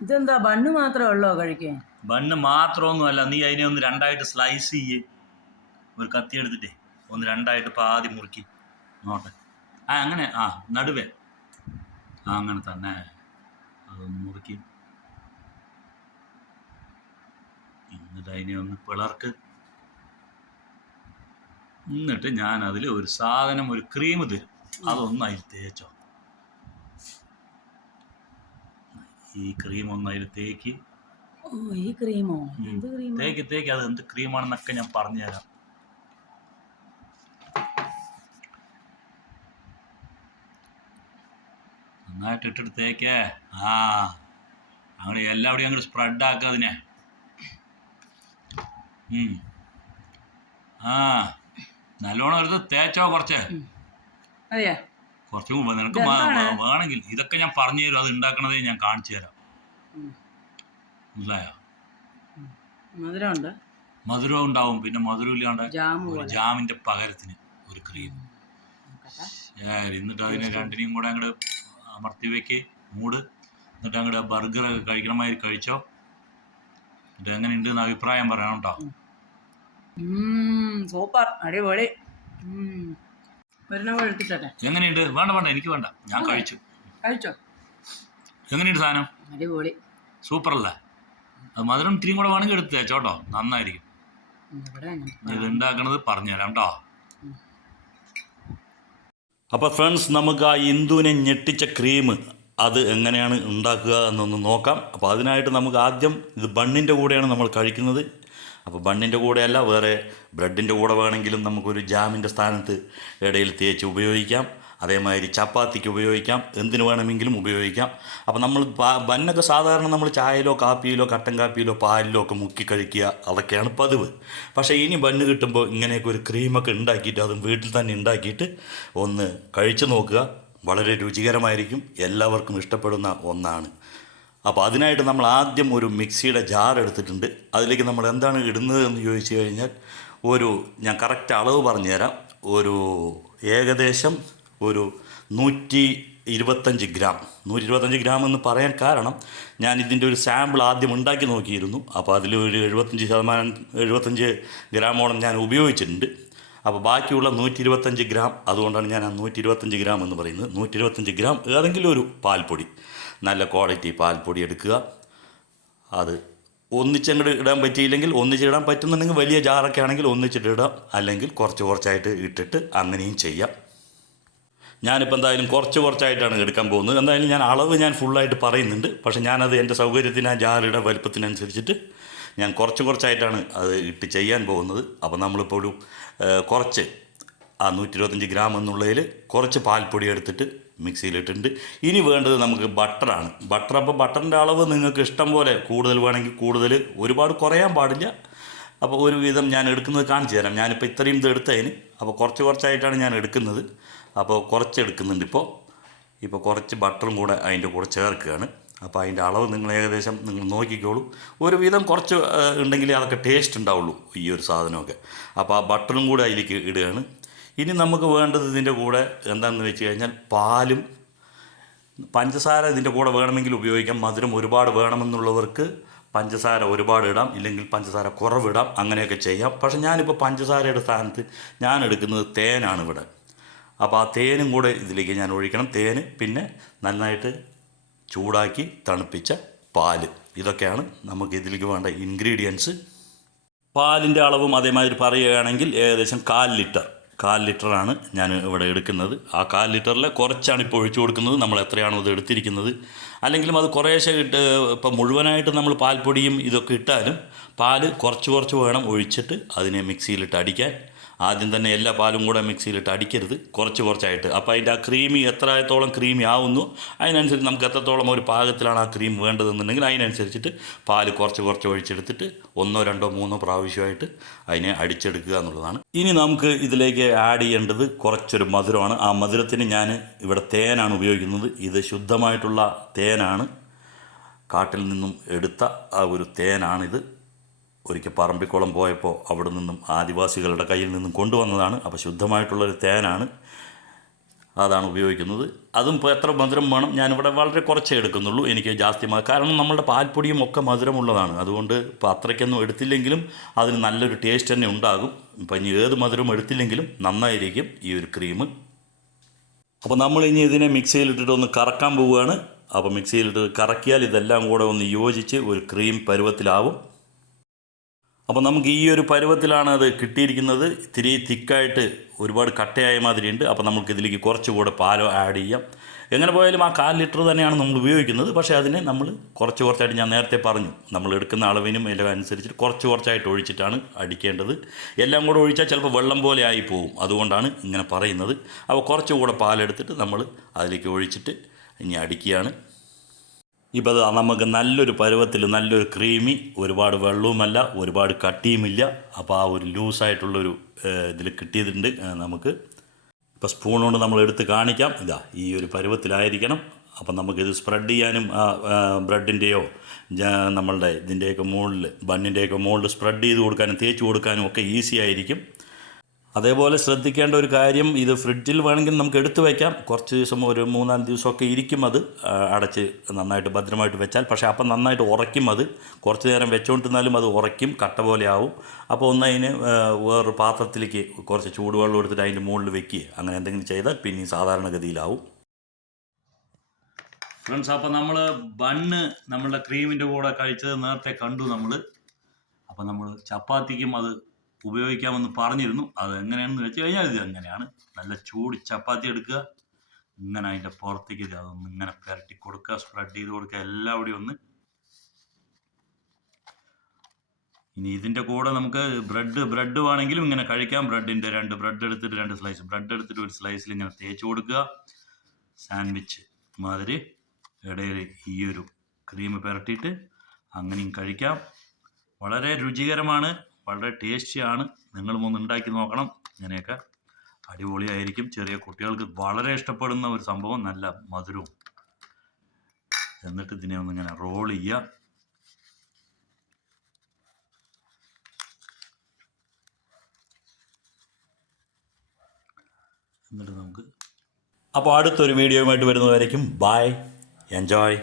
ഇതെന്താ ബണ്ണ് മാത്രമേ ഉള്ളോ കഴിക്കാൻ ബണ്ണ് മാത്രമൊന്നുമല്ല നീ അതിനെ ഒന്ന് രണ്ടായിട്ട് സ്ലൈസ് ചെയ്യ്. ഒരു കത്തി എടുത്തിട്ടേ ഒന്ന് രണ്ടായിട്ട് പാതി മുറുക്കി. നോട്ടെ ആ അങ്ങനെ ആ നടുവേ. ആ അങ്ങനെ തന്നെ. അതൊന്ന് മുറുക്കി. എന്നിട്ട് അതിനെ ഒന്ന് പിളർക്ക്. എന്നിട്ട് ഞാൻ അതിൽ ഒരു സാധനം ഒരു ക്രീം തരും. അതൊന്ന് അതിൽ തേച്ചോ. ഈ ക്രീം ഒന്ന് അതിൽ തേക്ക്. ഓ ഈ ക്രീമോ എന്ത് ക്രീം തേക്ക് തേക്ക്. അത് എന്ത് ക്രീമാണെന്നൊക്കെ ഞാൻ പറഞ്ഞു തരാം നന്നായിട്ട് ഇട്ടിട്ട് തേക്കേ. ആ അങ്ങനെ എല്ലാവിടെയും അങ്ങോട്ട് സ്പ്രെഡ് ആക്കുക അതിനെ. ആ നല്ലോണം എടുത്ത് തേച്ചോ കുറച്ച്. അതെയാ? കുറച്ച് മുമ്പ് നിനക്ക്? വേണമെങ്കിൽ ഇതൊക്കെ ഞാൻ പറഞ്ഞു തരും. അത് ഉണ്ടാക്കണതേ ഞാൻ കാണിച്ചു തരാം. മനസ്സിലായോ? മധുരമുണ്ട് മധുരം ഉണ്ടാവും. പിന്നെ മധുരം ഇല്ലാണ്ട് ജാമിന്റെ പകരത്തിന് ഒരു ക്രീം എന്നിട്ട് അതിനെ രണ്ടിനെയും കൂടെ അങ്ങോട്ട് അമർത്തി വെക്ക്. മൂട്. എന്നിട്ട് അങ്ങോട്ട് ബർഗർ കഴിക്കണമായി കഴിച്ചോ. എന്നിട്ട് എങ്ങനെയുണ്ട് എന്ന് അഭിപ്രായം പറയണം കേട്ടോ. സൂപ്പർ. അടിപൊളി. ഒരെണ്ണം എടുത്തിട്ടെ എങ്ങനെയുണ്ട്? വേണ്ട വേണ്ട എനിക്ക് വേണ്ട. ഞാൻ കഴിച്ചു. കഴിച്ചോ? എങ്ങനെയുണ്ട് സാധനം? അടിപൊളി. സൂപ്പർ അല്ലേ അത് മധുരം ഇത്തിരിയും കൂടെ വേണമെങ്കിൽ എടുത്ത് തേച്ചോട്ടോ നന്നായിരിക്കും. ഇത് ഉണ്ടാക്കണത് പറഞ്ഞുതരാം കേട്ടോ. അപ്പോൾ ഫ്രണ്ട്സ് നമുക്ക് ആ ഇന്ദുവിനെ ഞെട്ടിച്ച ക്രീം അത് എങ്ങനെയാണ് ഉണ്ടാക്കുക എന്നൊന്ന് നോക്കാം. അപ്പോൾ അതിനായിട്ട് നമുക്ക് ആദ്യം ഇത് ബണ്ണിന്റെ കൂടെയാണ് നമ്മൾ കഴിക്കുന്നത്. അപ്പോൾ ബണ്ണിന്റെ കൂടെയല്ല വേറെ ബ്രെഡിന്റെ കൂടെ വേണമെങ്കിലും നമുക്കൊരു ജാമിന്റെ സ്ഥാനത്ത് ഇടയിൽ തേച്ച് ഉപയോഗിക്കാം. അതേമാതിരി ചപ്പാത്തിക്ക് ഉപയോഗിക്കാം. എന്തിനു വേണമെങ്കിലും ഉപയോഗിക്കാം. അപ്പോൾ നമ്മൾ ബന്നൊക്കെ സാധാരണ നമ്മൾ ചായയിലോ കാപ്പിയിലോ കട്ടൻ കാപ്പിയിലോ പാലിലോ ഒക്കെ മുക്കി കഴിക്കുക അതൊക്കെയാണ് പതിവ്. പക്ഷേ ഇനി ബണ്ണ് കിട്ടുമ്പോൾ ഇങ്ങനെയൊക്കെ ഒരു ക്രീമൊക്കെ ഉണ്ടാക്കിയിട്ട് അതും വീട്ടിൽ തന്നെ ഉണ്ടാക്കിയിട്ട് ഒന്ന് കഴിച്ചു നോക്കുക. വളരെ രുചികരമായിരിക്കും. എല്ലാവർക്കും ഇഷ്ടപ്പെടുന്ന ഒന്നാണ് അപ്പോൾ അതിനായിട്ട് നമ്മൾ ആദ്യം ഒരു മിക്സിയുടെ ജാർ എടുത്തിട്ടുണ്ട്. അതിലേക്ക് നമ്മൾ എന്താണ് ഇടുന്നത് എന്ന് ചോദിച്ചു കഴിഞ്ഞാൽ ഒരു ഞാൻ കറക്റ്റ് അളവ് പറഞ്ഞു തരാം ഒരു ഏകദേശം ഒരു നൂറ്റി ഇരുപത്തഞ്ച് ഗ്രാം. നൂറ്റി ഇരുപത്തഞ്ച് ഗ്രാം എന്ന് പറയാൻ കാരണം ഞാൻ ഇതിന്റെ ഒരു സാമ്പിൾ ആദ്യം ഉണ്ടാക്കി നോക്കിയിരുന്നു. അപ്പോൾ അതിൽ ഒരു എഴുപത്തഞ്ച് ശതമാനം എഴുപത്തഞ്ച് ഗ്രാമോളം ഞാൻ ഉപയോഗിച്ചിട്ടുണ്ട്. അപ്പോൾ ബാക്കിയുള്ള നൂറ്റി ഇരുപത്തഞ്ച് ഗ്രാം അതുകൊണ്ടാണ് ഞാൻ ആ നൂറ്റി ഇരുപത്തഞ്ച് ഗ്രാം എന്ന് പറയുന്നത്. നൂറ്റി ഇരുപത്തഞ്ച് ഗ്രാം ഏതെങ്കിലും ഒരു പാൽപ്പൊടി. നല്ല ക്വാളിറ്റി പാൽപ്പൊടി എടുക്കുക. അത് ഒന്നിച്ചങ്ങോട്ട് ഇടാൻ പറ്റിയില്ലെങ്കിൽ ഒന്നിച്ചിടാൻ പറ്റുന്നുണ്ടെങ്കിൽ വലിയ ജാറൊക്കെ ആണെങ്കിൽ ഒന്നിച്ചിട്ട് ഇടാം. അല്ലെങ്കിൽ കുറച്ച് കുറച്ചായിട്ട് ഇട്ടിട്ട് അങ്ങനെയും ചെയ്യാം. ഞാനിപ്പോൾ എന്തായാലും കുറച്ച് കുറച്ചായിട്ടാണ് എടുക്കാൻ പോകുന്നത്. എന്തായാലും ഞാൻ അളവ് ഞാൻ ഫുള്ളായിട്ട് പറയുന്നുണ്ട്. പക്ഷേ ഞാനത് എന്റെ സൗകര്യത്തിന് ആ ജാറിയുടെ വലുപ്പത്തിനനുസരിച്ചിട്ട് ഞാൻ കുറച്ച് കുറച്ചായിട്ടാണ് അത് ഇട്ട് ചെയ്യാൻ പോകുന്നത്. അപ്പോൾ നമ്മളിപ്പോൾ ഒരു കുറച്ച് ആ നൂറ്റി ഇരുപത്തഞ്ച് ഗ്രാം എന്നുള്ളതിൽ കുറച്ച് പാൽപ്പൊടി എടുത്തിട്ട് മിക്സിയിലിട്ടിട്ടുണ്ട്. ഇനി വേണ്ടത് നമുക്ക് ബട്ടറാണ്. ബട്ടർ അപ്പോൾ ബട്ടറിന്റെ അളവ് നിങ്ങൾക്ക് ഇഷ്ടം പോലെ കൂടുതൽ വേണമെങ്കിൽ കൂടുതൽ ഒരുപാട് കുറയാൻ പാടില്ല. അപ്പോൾ ഒരു വിധം ഞാൻ എടുക്കുന്നത് കാണിച്ചു തരാം. ഞാനിപ്പോൾ ഇത്രയും ഇത് എടുത്തതിന്. അപ്പോൾ കുറച്ച് കുറച്ചായിട്ടാണ് ഞാൻ എടുക്കുന്നത്. അപ്പോൾ കുറച്ച് എടുക്കുന്നുണ്ട് ഇപ്പോൾ. ഇപ്പോൾ കുറച്ച് ബട്ടറും കൂടെ അതിന്റെ കൂടെ ചേർക്കുകയാണ്. അപ്പോൾ അതിന്റെ അളവ് നിങ്ങൾ ഏകദേശം നിങ്ങൾ നോക്കിക്കോളൂ. ഒരു ഒരുവിധം കുറച്ച് ഉണ്ടെങ്കിൽ അതൊക്കെ ടേസ്റ്റ് ഉണ്ടാവുള്ളൂ ഈ ഒരു സാധനമൊക്കെ. അപ്പോൾ ആ ബട്ടറും കൂടെ അതിലേക്ക് ഇടുകയാണ്. ഇനി നമുക്ക് വേണ്ടത് ഇതിന്റെ കൂടെ എന്താണെന്ന് വെച്ച് കഴിഞ്ഞാൽ പാലും പഞ്ചസാര ഇതിന്റെ കൂടെ വേണമെങ്കിൽ ഉപയോഗിക്കാം. മധുരം ഒരുപാട് വേണമെന്നുള്ളവർക്ക് പഞ്ചസാര ഒരുപാട് ഇടാം. ഇല്ലെങ്കിൽ പഞ്ചസാര കുറവിടാം അങ്ങനെയൊക്കെ ചെയ്യാം. പക്ഷേ ഞാനിപ്പോൾ പഞ്ചസാരയുടെ സ്ഥാനത്ത് ഞാൻ എടുക്കുന്നത് തേനാണ് ഇവിടെ. അപ്പോൾ ആ തേനും കൂടെ ഇതിലേക്ക് ഞാൻ ഒഴിക്കണം. തേന് പിന്നെ നന്നായിട്ട് ചൂടാക്കി തണുപ്പിച്ച പാൽ. ഇതൊക്കെയാണ് നമുക്ക് ഇതിലേക്ക് വേണ്ട ഇൻഗ്രീഡിയൻസ് പാലിന്റെ അളവും അതേമാതിരി പറയുകയാണെങ്കിൽ ഏകദേശം കാൽ ലിറ്റർ. കാൽ ലിറ്ററാണ് ഞാൻ ഇവിടെ എടുക്കുന്നത്. ആ കാൽ ലിറ്ററിൽ കുറച്ചാണ് ഇപ്പോൾ ഒഴിച്ചു കൊടുക്കുന്നത്. നമ്മൾ എത്രയാണോ ഇത് എടുത്തിരിക്കുന്നത്. അല്ലെങ്കിലും അത് കുറേശ്ശെ ഇട്ട് ഇപ്പം മുഴുവനായിട്ട് നമ്മൾ പാൽപ്പൊടിയും ഇതൊക്കെ ഇട്ടാലും പാൽ കുറച്ച് കുറച്ച് വേണം ഒഴിച്ചിട്ട് അതിനെ മിക്സിയിലിട്ട് അടിക്കാൻ. ആദ്യം തന്നെ എല്ലാ പാലും കൂടെ മിക്സിയിലിട്ട് അടിക്കരുത്. കുറച്ച് കുറച്ചായിട്ട്. അപ്പോൾ അതിന്റെ ആ ക്രീമി എത്രത്തോളം ക്രീമി ആവുന്നു അതിനനുസരിച്ച് നമുക്ക് എത്രത്തോളം ഒരു പാകത്തിലാണ് ആ ക്രീം വേണ്ടതെന്നുണ്ടെങ്കിൽ അതിനനുസരിച്ചിട്ട് പാൽ കുറച്ച് കുറച്ച് ഒഴിച്ചെടുത്തിട്ട് ഒന്നോ രണ്ടോ മൂന്നോ പ്രാവശ്യമായിട്ട് അതിനെ അടിച്ചെടുക്കുക എന്നുള്ളതാണ്. ഇനി നമുക്ക് ഇതിലേക്ക് ആഡ് ചെയ്യേണ്ടത് കുറച്ചൊരു മധുരമാണ്. ആ മധുരത്തിന് ഞാൻ ഇവിടെ തേനാണ് ഉപയോഗിക്കുന്നത്. ഇത് ശുദ്ധമായിട്ടുള്ള തേനാണ്. കാട്ടിൽ നിന്നും എടുത്ത ആ ഒരു തേനാണിത്. ഒരിക്കൽ പറമ്പിക്കുളം പോയപ്പോൾ അവിടെ നിന്നും ആദിവാസികളുടെ കയ്യിൽ നിന്നും കൊണ്ടുവന്നതാണ്. അപ്പോൾ ശുദ്ധമായിട്ടുള്ളൊരു തേനാണ് അതാണ് ഉപയോഗിക്കുന്നത്. അതും ഇപ്പോൾ എത്ര മധുരം വേണം ഞാനിവിടെ വളരെ കുറച്ചേ എടുക്കുന്നുള്ളൂ. എനിക്ക് ജാസ്തി കാരണം നമ്മളുടെ പാൽപ്പൊടിയും ഒക്കെ മധുരമുള്ളതാണ്. അതുകൊണ്ട് ഇപ്പോൾ അത്രയ്ക്കൊന്നും എടുത്തില്ലെങ്കിലും അതിന് നല്ലൊരു ടേസ്റ്റ് തന്നെ ഉണ്ടാകും. ഇപ്പം ഇനി ഏത് മധുരം എടുത്തില്ലെങ്കിലും നന്നായിരിക്കും ഈ ഒരു ക്രീം. അപ്പോൾ നമ്മൾ ഇനി ഇതിനെ മിക്സിയിലിട്ടിട്ട് ഒന്ന് കറക്കാൻ പോവുകയാണ്. അപ്പോൾ മിക്സിയിലിട്ട് കറക്കിയാൽ ഇതെല്ലാം കൂടെ ഒന്ന് യോജിച്ച് ഒരു ക്രീം പരുവത്തിലാവും. അപ്പോൾ നമുക്ക് ഈ ഒരു പരുവത്തിലാണ് അത് കിട്ടിയിരിക്കുന്നത്. ഇത്തിരി തിക്കായിട്ട് ഒരുപാട് കട്ടയായ മാതിരിയുണ്ട്. അപ്പോൾ നമുക്ക് ഇതിലേക്ക് കുറച്ചുകൂടെ പാലോ ആഡ് ചെയ്യാം. എങ്ങനെ പോയാലും ആ കാൽ ലിറ്റർ തന്നെയാണ് നമ്മൾ ഉപയോഗിക്കുന്നത്. പക്ഷേ അതിനെ നമ്മൾ കുറച്ച് കുറച്ചായിട്ട് ഞാൻ നേരത്തെ പറഞ്ഞു. നമ്മൾ എടുക്കുന്ന അളവിനും എല്ലാം അനുസരിച്ചിട്ട് കുറച്ച് കുറച്ചായിട്ട് ഒഴിച്ചിട്ടാണ് അടിക്കേണ്ടത്. എല്ലാം കൂടെ ഒഴിച്ചാൽ ചിലപ്പോൾ വെള്ളം പോലെ ആയി പോകും അതുകൊണ്ടാണ് ഇങ്ങനെ പറയുന്നത്. അപ്പോൾ കുറച്ചുകൂടെ പാലെടുത്തിട്ട് നമ്മൾ അതിലേക്ക് ഒഴിച്ചിട്ട് ഇനി അടിക്കുകയാണ്. ഇപ്പോൾ നമുക്ക് നല്ലൊരു പരുവത്തിൽ നല്ലൊരു ക്രീമി ഒരുപാട് വെള്ളവുമല്ല ഒരുപാട് കട്ടിയുമില്ല. അപ്പോൾ ആ ഒരു ലൂസായിട്ടുള്ളൊരു ഇതിൽ കിട്ടിയതുണ്ട് നമുക്ക്. ഇപ്പോൾ സ്പൂൺ കൊണ്ട് നമ്മൾ എടുത്ത് കാണിക്കാം. ഇതാ ഈ ഒരു പരുവത്തിലായിരിക്കണം. അപ്പം നമുക്കിത് സ്പ്രെഡ് ചെയ്യാനും ബ്രെഡിന്റെയോ നമ്മളുടെ ഇതിന്റെയൊക്കെ മുകളിൽ ബണ്ണിന്റെയൊക്കെ മുകളിൽ സ്പ്രെഡ് ചെയ്ത് കൊടുക്കാനും തേച്ച് കൊടുക്കാനും ഒക്കെ ഈസി ആയിരിക്കും. അതേപോലെ ശ്രദ്ധിക്കേണ്ട ഒരു കാര്യം ഇത് ഫ്രിഡ്ജിൽ വേണമെങ്കിൽ നമുക്ക് എടുത്തു വയ്ക്കാം കുറച്ച് ദിവസം ഒരു മൂന്നാൽ ദിവസമൊക്കെ ഇരിക്കും അത് അടച്ച് നന്നായിട്ട് ഭദ്രമായിട്ട് വെച്ചാൽ. പക്ഷേ അപ്പം നന്നായിട്ട് ഉറയ്ക്കും അത്. കുറച്ച് നേരം വെച്ചുകൊണ്ടിരുന്നാലും അത് ഉറയ്ക്കും കട്ട പോലെ ആവും. അപ്പോൾ ഒന്ന് അതിന് വേറൊരു പാത്രത്തിലേക്ക് കുറച്ച് ചൂടുവെള്ളം എടുത്തിട്ട് അതിന്റെ മുകളിൽ വെക്കുക. അങ്ങനെ എന്തെങ്കിലും ചെയ്താൽ പിന്നെ സാധാരണഗതിയിലാവും. ഫ്രണ്ട്സ് അപ്പോൾ നമ്മൾ ബണ്ണ് നമ്മളുടെ ക്രീമിന്റെ കൂടെ കഴിച്ചത് നേരത്തെ കണ്ടു നമ്മൾ അപ്പോൾ നമ്മൾ ചപ്പാത്തിക്കും അത് ഉപയോഗിക്കാമെന്ന് പറഞ്ഞിരുന്നു. അത് എങ്ങനെയാണെന്ന് വെച്ച് കഴിഞ്ഞാൽ ഇത് അങ്ങനെയാണ്. നല്ല ചൂട് ചപ്പാത്തി എടുക്കുക. ഇങ്ങനെ അതിന്റെ പുറത്തേക്ക് അതൊന്ന് ഇങ്ങനെ പുരട്ടി കൊടുക്കുക. സ്പ്രെഡ് ചെയ്ത് കൊടുക്കുക. എല്ലാവിടെയും ഒന്ന്. ഇനി ഇതിന്റെ കൂടെ നമുക്ക് ബ്രെഡ് ബ്രെഡ് വേണമെങ്കിലും ഇങ്ങനെ കഴിക്കാം. ബ്രെഡിന്റെ രണ്ട് ബ്രെഡ് എടുത്തിട്ട് രണ്ട് സ്ലൈസ് ബ്രെഡ് എടുത്തിട്ട് ഒരു സ്ലൈസിൽ ഇങ്ങനെ തേച്ച് കൊടുക്കുക. സാൻഡ്വിച്ച് മാതിരി ഇടയിൽ ഈ ഒരു ക്രീം പുരട്ടിയിട്ട് അങ്ങനെയും കഴിക്കാം. വളരെ രുചികരമാണ്. വളരെ ടേസ്റ്റിയാണ്. നിങ്ങളും ഒന്ന് ഉണ്ടാക്കി നോക്കണം. ഇങ്ങനെയൊക്കെ അടിപൊളിയായിരിക്കും. ചെറിയ കുട്ടികൾക്ക് വളരെ ഇഷ്ടപ്പെടുന്ന ഒരു സംഭവം. നല്ല മധുരവും. എന്നിട്ട് ഇതിനെ ഒന്നിങ്ങനെ റോൾ ചെയ്യുക. എന്നിട്ട് നമുക്ക് അപ്പോൾ അടുത്തൊരു വീഡിയോയുമായിട്ട് വരുന്നതായിരിക്കും ബൈ എൻജോയ്